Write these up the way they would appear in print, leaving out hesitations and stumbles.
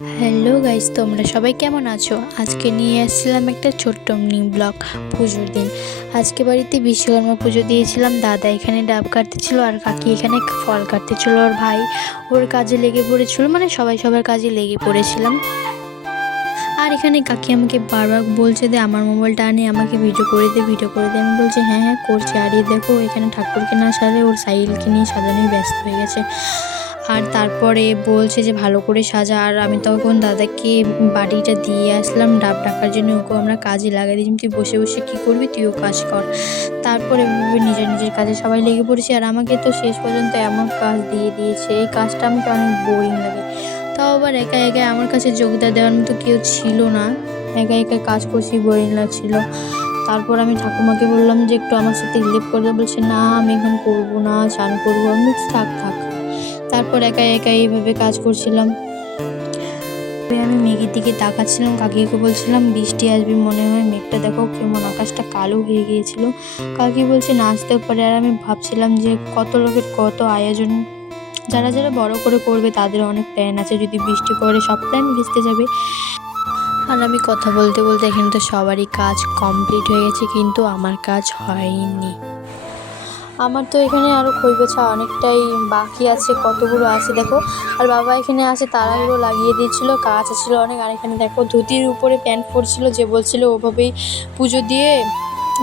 Hello guys, তোমরা সবাই কেমন আছো? আজকে নিয়ে আসছিলাম একটা ছোট্ট মিনি ব্লগ। পুজোর দিন আজকে বাড়িতে বিশ্বকর্মা পুজো দিয়েছিলাম। দাদা এখানে ডাব কাটতেছিল আর কাকি এখানে ফল কাটতেছিল। ওর ভাই ওর কাজে লেগে পড়েছিল, মানে সবাই সবার কাজে লেগে পড়েছিলাম। আর এখানে কাকি আমাকে বারবার বলছে যে আমার মোবাইলটা আনে, আমাকে ভিডিও করে দে, ভিডিও করে দে। আমি বলছি হ্যাঁ হ্যাঁ করছি। আর দেখো এখানে ঠাকুরকে না সাজে ওর সাইকেলকে নিয়ে সাজানোই ব্যস্ত হয়ে গেছে। আর তারপরে বলছে যে ভালো করে সাজা। আর আমি তখন দাদাকে বাড়িটা দিয়ে আসলাম ডাব ডাকার জন্য। ওকে আমরা কাজে লাগাই দিয়েছি, তুই বসে বসে কী করবি, তুইও কাজ কর। তারপরে নিজের নিজের কাজে সবাই লেগে পড়েছি। আর আমাকে তো শেষ পর্যন্ত এমন কাজ দিয়ে দিয়েছে, এই কাজটা আমাকে অনেক বোরিং লাগে। তাও আবার একা একা, আমার কাছে যোগদান দেওয়ার মতো কেউ ছিল না। একা একা কাজ করছি, বোরিং লাগছিল। তারপর আমি ঠাকুমাকে বললাম যে একটু আমার সাথে হেল্প করে দেবো। বলছে না আমি এখন করবো না, স্নান করবো। আমি থাক থাক। তারপর একা একা এইভাবে কাজ করছিলাম। আমি মেঘের দিকে তাকাচ্ছিলাম, কাকিকে বলছিলাম বৃষ্টি আসবে মনে হয়, মেঘটা দেখো কেমন আকাশটা কালো হয়ে গিয়েছিল। কাকি বলছে নাচতেও পারে। আর আমি ভাবছিলাম যে কত লোকের কত আয়োজন, যারা যারা বড় করে করবে তাদের অনেক প্ল্যান আছে, যদি বৃষ্টি পড়ে সব প্ল্যান ভেস্তে যাবে। আর আমি কথা বলতে বলতে এখানে তো সবারই কাজ কমপ্লিট হয়ে গেছে, কিন্তু আমার কাজ হয়নি। আমার তো এখানে আরও খই গোছা অনেকটাই বাকি আছে, কতগুলো আছে দেখো। আর বাবা এখানে আছে, তারাগুলো লাগিয়ে দিয়েছিল, কাজ ছিল অনেক। আর এখানে দেখো ধুতির উপরে প্যান্ট পরছিল, যে বলছিল ওভাবেই পুজো দিয়ে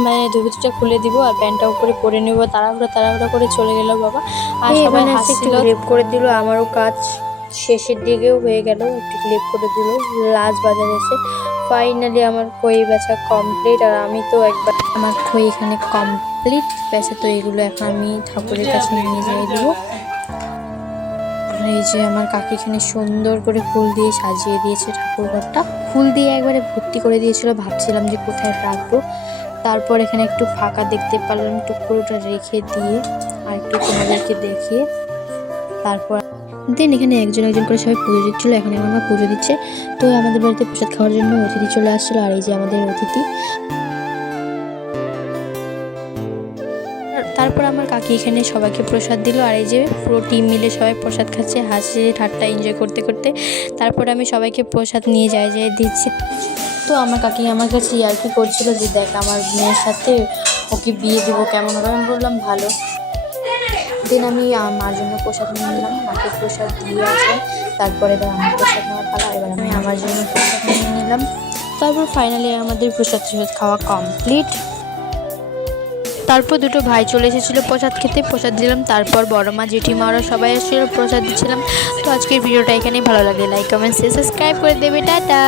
মানে ধুতিটা খুলে দিব আর প্যান্টটা উপরে পরে নেব। তাড়াহুড়া তাড়াহুড়া করে চলে গেল বাবা। আর সবাই হাসছিল, হেল্প করে দিল। আমারও কাজ শেষের দিকেও হয়ে গেল, একটু ক্লিপ করে দিল। লাস্ট বাজারে এসে ফাইনালি আমার খই বেচা কমপ্লিট। আর আমি তো একবার আমার খই এখানে কমপ্লিট বেচা, তো এগুলো এখন আমি ঠাকুরের কাছে নিয়ে যাই দেবো। আর এই যে আমার কাকি এখানে সুন্দর করে ফুল দিয়ে সাজিয়ে দিয়েছে ঠাকুর ঘরটা, ফুল দিয়ে একবারে ভর্তি করে দিয়েছিল। ভাবছিলাম যে কোথায় রাখবো। তারপর এখানে একটু ফাঁকা দেখতে পারলাম, একটু পুরোটা রেখে দিয়ে আর একটু তোমাদেরকে দেখিয়ে তারপর দেন এখানে একজন একজন করে সবাই পুজো দিচ্ছিলো। এখন আমার মা পুজো দিচ্ছে। তো আমাদের বাড়িতে প্রসাদ খাওয়ার জন্য অতিথি চলে আসছিলো। আর এই যে আমাদের অতিথি। তারপর আমার কাকি এখানে সবাইকে প্রসাদ দিল। আর এই যে পুরো টিম মিলে সবাই প্রসাদ খাচ্ছে, হাসি ঠাট্টা এনজয় করতে করতে। তারপর আমি সবাইকে প্রসাদ নিয়ে যাই দিচ্ছি। তো আমার কাকি আমার কাছে ইয়ার্কি করছিল যে দেখ আমার মেয়ের সাথে ওকে বিয়ে দেবো, কেমন হবে। আমি বললাম ভালো। দেন আমি মার জন্য প্রসাদ নিয়ে নিলাম, মাকে প্রসাদ দিয়ে আসলাম। তারপরে এবার আমার প্রসাদ নেওয়ার পালা, এবার আমি আমার জন্য প্রসাদ নিয়ে নিলাম। তারপর ফাইনালি আমাদের প্রসাদ খাওয়া কমপ্লিট। তারপর দুটো ভাই চলে এসেছিলো প্রসাদ খেতে, প্রসাদ দিলাম। তারপর বড় মা জেঠিমা ওরা সবাই এসেছিলো, প্রসাদ দিচ্ছিলাম। তো আজকের ভিডিওটা এখানেই, ভালো লাগলে লাইক কমেন্ট শেয়ার সাবস্ক্রাইব করে দেবে। টাটা।